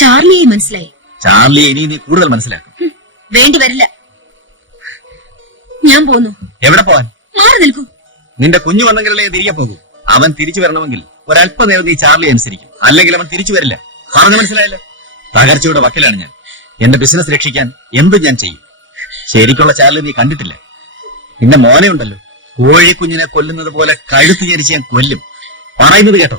ചാർലിയെ മനസ്സിലായി. ചാർലിയെ ഇനി നീ കൂടുതൽ മനസ്സിലാക്കും. വേണ്ടി വരില്ല. ഞാൻ പോന്നു. എവിടെ പോവാൻ? മാറി നിൽക്കൂ. നിന്റെ കുഞ്ഞു വന്നെങ്കിലേ തിരികെ പോകൂ. അവൻ തിരിച്ചു വരണമെങ്കിൽ ഒരല്പനേരം നീ ചാർലിയെ അനുസരിക്കും, അല്ലെങ്കിൽ അവൻ തിരിച്ചു വരില്ല. പറഞ്ഞു മനസ്സിലായല്ലോ? തകർച്ചയുടെ വക്കിലാണ് ഞാൻ. എന്റെ ബിസിനസ് രക്ഷിക്കാൻ എന്തും ഞാൻ ചെയ്യും. ശരിക്കുള്ള ചാർലി നീ കണ്ടിട്ടില്ല. നിന്റെ മോനെ ഉണ്ടല്ലോ, കോഴിക്കുഞ്ഞിനെ കൊല്ലുന്നത് പോലെ കഴുത്ത് ഞരിച്ച് ഞാൻ കൊല്ലും. പറയുന്നത് കേട്ടോ?